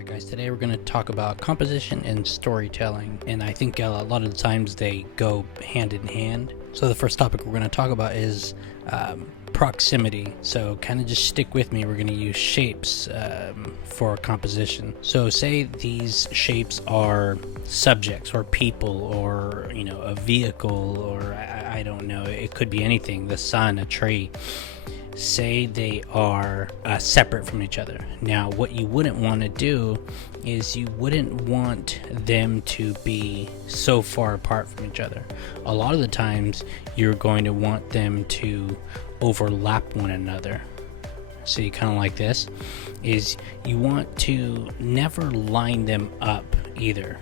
Alright guys, today we're going to talk about composition and storytelling, and I think a lot of the times they go hand in hand. So the first topic we're going to talk about is proximity. So kind of just stick with me. We're going to use shapes for composition. So say these shapes are subjects or people or a vehicle or I don't know, it could be anything, the sun, a tree. Say they are separate from each other. Now what you wouldn't want to do is you wouldn't want them to be so far apart from each other. A lot of the times you're going to want them to overlap one another. So you kind of like this is you want to never line them up either.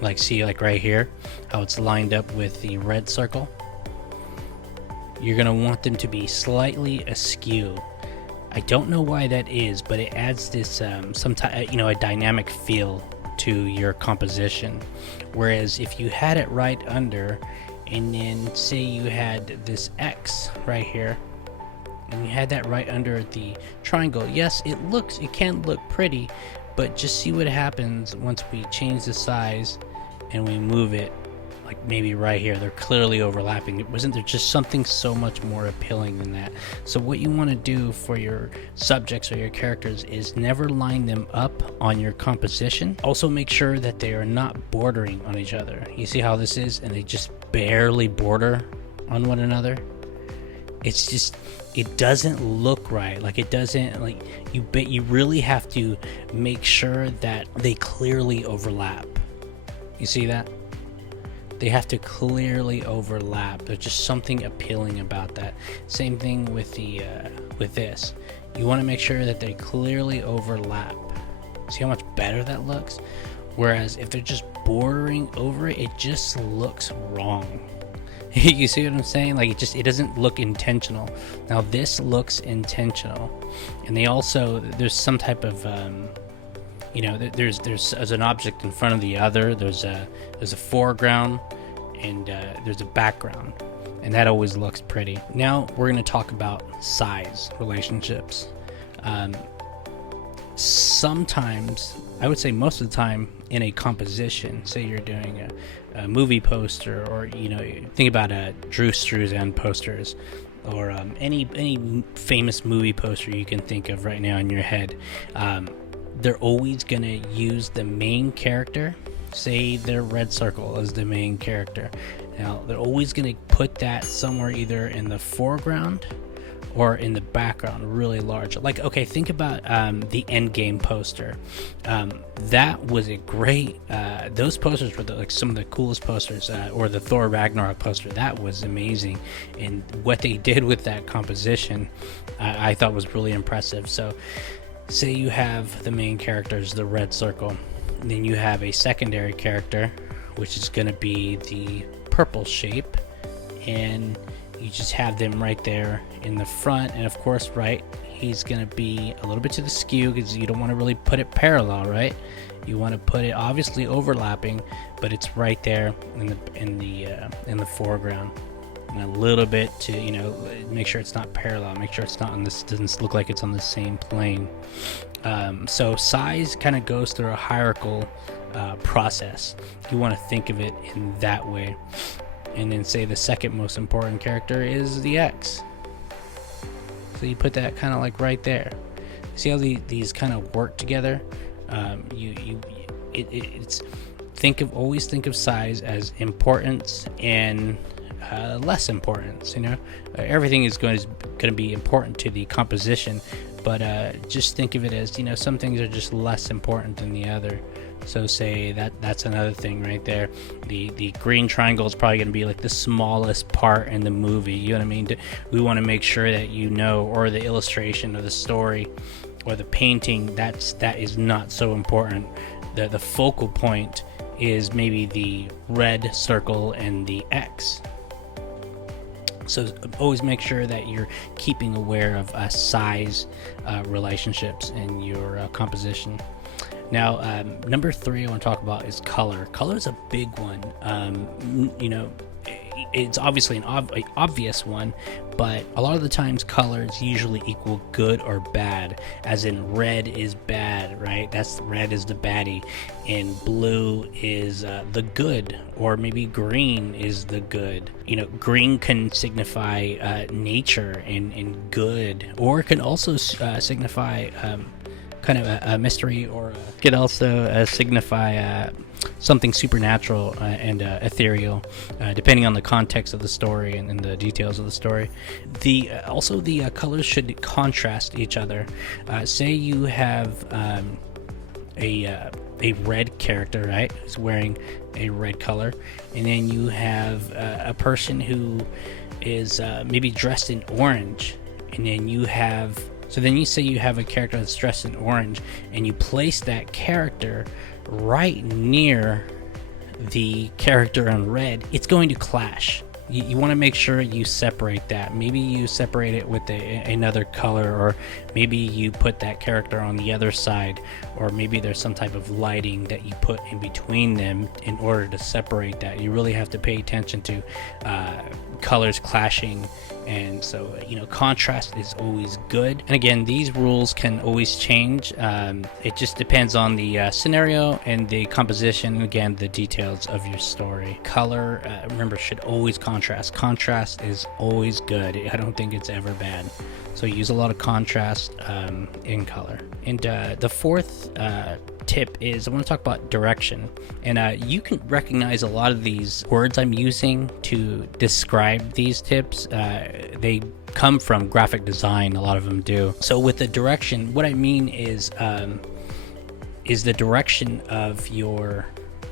Like see, like right here how it's lined up with the red circle. You're going to want them to be slightly askew. I don't know why that is, but it adds this a dynamic feel to your composition. Whereas if you had it right under, and then say you had this X right here, and you had that right under the triangle, yes, it can look pretty, but just see what happens once we change the size and we move it. Like maybe right here, they're clearly overlapping. Wasn't there just something so much more appealing than that? So what you want to do for your subjects or your characters is never line them up on your composition. Also make sure that they are not bordering on each other. You see how this is, and they just barely border on one another. It's just, it doesn't look right. Like it doesn't, like you really have to make sure that they clearly overlap. You see that? They have to clearly overlap. There's just something appealing about that. Same thing with the with this. You want to make sure that they clearly overlap. See how much better that looks? Whereas if they're just bordering over it, it just looks wrong. You see what I'm saying? Like it doesn't look intentional. Now this looks intentional, and they also, there's some type of there's an object in front of the other. There's a foreground and there's a background, and that always looks pretty. Now we're going to talk about size relationships. Sometimes, I would say most of the time in a composition, say you're doing a movie poster, or think about Drew Struzan posters, or any famous movie poster you can think of right now in your head. They're always going to use the main character. Say their red circle is the main character. Now, they're always going to put that somewhere either in the foreground or in the background, really large. Like, okay, think about the Endgame poster. That was a great... those posters were some of the coolest posters, or the Thor Ragnarok poster. That was amazing. And what they did with that composition, I thought was really impressive. So, say you have the main characters, the red circle, and then you have a secondary character, which is going to be the purple shape, and you just have them right there in the front. And of course, right, he's going to be a little bit to the skew because you don't want to really put it parallel, right? You want to put it obviously overlapping, but it's right there in the foreground. And a little bit to make sure it's not parallel, make sure it's not on this, doesn't look like it's on the same plane. So size kind of goes through a hierarchical process. You want to think of it in that way. And then say the second most important character is the X, so you put that kind of like right there. See how these kind of work together? Always think of size as importance and less importance. Everything is going to be important to the composition, but just think of it as some things are just less important than the other. So say that's another thing right there. The green triangle is probably going to be like the smallest part in the movie. You know what I mean? We want to make sure that or the illustration or the story or the painting, that is not so important. The focal point is maybe the red circle and the X. So always make sure that you're keeping aware of size relationships in your composition. Now, number 3 I want to talk about is color. Color is a big one. it's obviously an obvious one, but a lot of the times colors usually equal good or bad, as in red is bad, right? Red is the baddie, and blue is the good, or maybe green is the good. Green can signify nature and good, or it can also signify kind of a mystery, or could also signify something supernatural and ethereal, depending on the context of the story and the details of the story. The colors should contrast each other. Say you have a red character, right, who's wearing a red color, and then you have a person who is maybe dressed in orange, and then you say you have a character that's dressed in orange, and you place that character right near the character in red. It's going to clash. You want to make sure you separate that. Maybe you separate it with another color, or maybe you put that character on the other side, or maybe there's some type of lighting that you put in between them in order to separate that. You really have to pay attention to colors clashing, and so contrast is always good. And again, these rules can always change. It just depends on the scenario and the composition, and again, the details of your story. Color, remember, should always contrast is always good. I don't think it's ever bad, so use a lot of contrast in color. And the fourth tip is I want to talk about direction, and you can recognize a lot of these words I'm using to describe these tips. They come from graphic design, a lot of them do. So with the direction, what I mean is the direction of your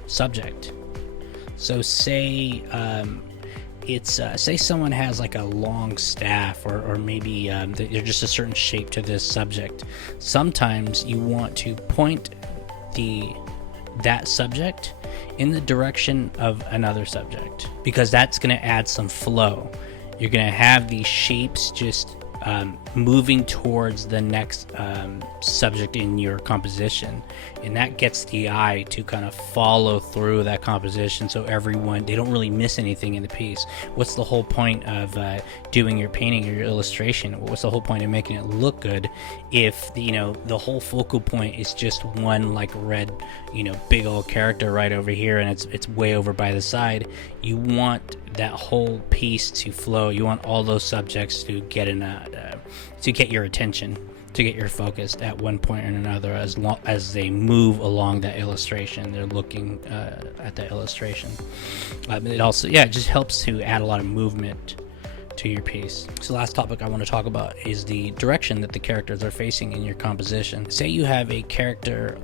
subject. So say say someone has like a long staff, or maybe they're just a certain shape to this subject. Sometimes you want to point that subject in the direction of another subject, because that's going to add some flow. You're going to have these shapes just moving towards the next subject in your composition, and that gets the eye to kind of follow through that composition, so they don't really miss anything in the piece. What's the whole point of doing your painting or your illustration? What's the whole point of making it look good if the whole focal point is just one like red big old character right over here, and it's way over by the side? You want that whole piece to flow. You want all those subjects to get to get your attention, to get your focus at one point or another, as long as they move along that illustration. They're looking at that illustration. It also, it just helps to add a lot of movement to your piece. So the last topic I want to talk about is the direction that the characters are facing in your composition. Say you have a character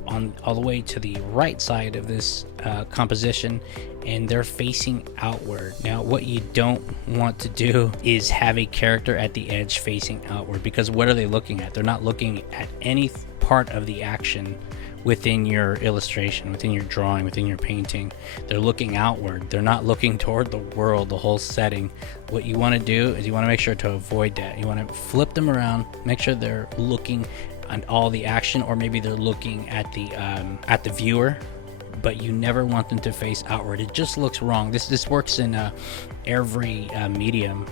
all the way to the right side of this composition, and they're facing outward. Now, what you don't want to do is have a character at the edge facing outward, because what are they looking at? They're not looking at any part of the action within your illustration, within your drawing, within your painting. They're looking outward. They're not looking toward the world, the whole setting. What you want to do is you want to make sure to avoid that. You want to flip them around, make sure they're looking at all the action, or maybe they're looking at the viewer, but you never want them to face outward. It just looks wrong. This works in every medium.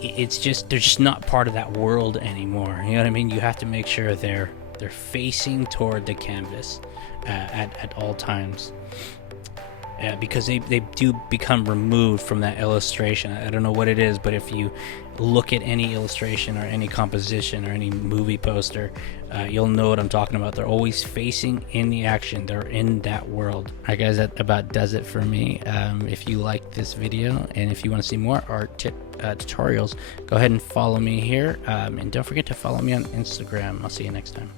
It's just, they're just not part of that world anymore. You know what I mean? You have to make sure they're facing toward the canvas at all times, because they do become removed from that illustration. I don't know what it is, but if you look at any illustration or any composition or any movie poster, you'll know what I'm talking about. They're always facing in the action. They're in that world. Alright guys, that about does it for me. If you liked this video, and if you want to see more art tutorials, go ahead and follow me here, and don't forget to follow me on Instagram. I'll see you next time.